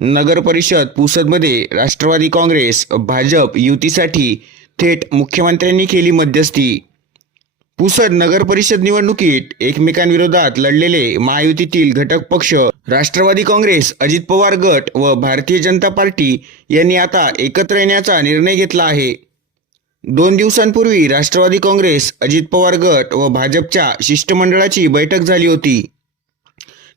नगर परिषद पुसदमध्ये राष्ट्रवादी काँग्रेस भाजप युतीसाठी थेट मुख्यमंत्र्यांनी केली मध्यस्थी। पुसद नगर परिषद निवडणुकीत एकमेकांविरोधात लढलेले महायुतीतील घटक पक्ष राष्ट्रवादी काँग्रेस, अजित पवार गट व भारतीय जनता पार्टी यांनी आता एकत्र येण्याचा निर्णय घेतला आहे। 2 दिवसांपूर्वी राष्ट्रवादी काँग्रेस, अजित पवार गट व भाजपच्या शिष्टमंडळाची बैठक झाली होती।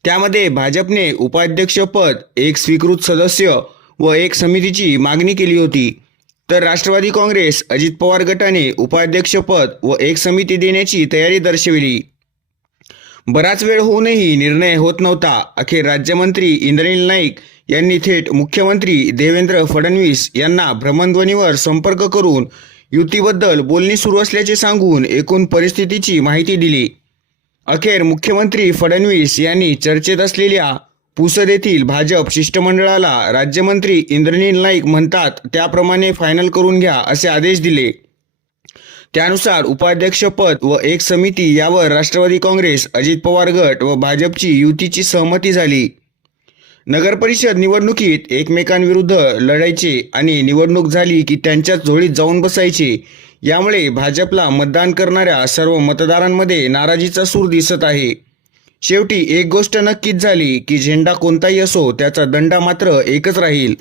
त्यामध्ये भाजपने उपाध्यक्षपद, एक स्वीकृत सदस्य व एक समितीची मागणी केली होती, तर राष्ट्रवादी काँग्रेस, अजित पवार गटाने उपाध्यक्षपद व एक समिती देण्याची तयारी दर्शविली। बराच वेळ होऊनही निर्णय होत नव्हता। अखेर राज्यमंत्री इंद्रनील नाईक यांनी थेट मुख्यमंत्री देवेंद्र फडणवीस यांना भ्रमणध्वनीवर संपर्क करून युतीबद्दल बोलणी सुरू असल्याचे सांगून एकूण परिस्थितीची माहिती दिली। अखेर मुख्यमंत्री फडणवीस यांनी चर्चेत असलेल्या पुसद येथील भाजप शिष्टमंडळाला राज्यमंत्री इंद्रनील नाईक म्हणतात त्याप्रमाणे फायनल करून घ्या असे आदेश दिले। त्यानुसार उपाध्यक्षपद व एक समिती यावर राष्ट्रवादी काँग्रेस, अजित पवार गट व भाजपची युतीची सहमती झाली। नगर परिषद निवडणुकीत एकमेकांविरुद्ध लढायचे आणि निवडणूक झाली की त्यांच्याच झोळीत जाऊन बसायचे, यामुळे भाजपला मतदान करणाऱ्या सर्व मतदारांमध्ये नाराजीचा सूर दिसत आहे। शेवटी एक गोष्ट नक्कीच झाली की झेंडा कोणताही असो त्याचा दंडा मात्र एकच राहील।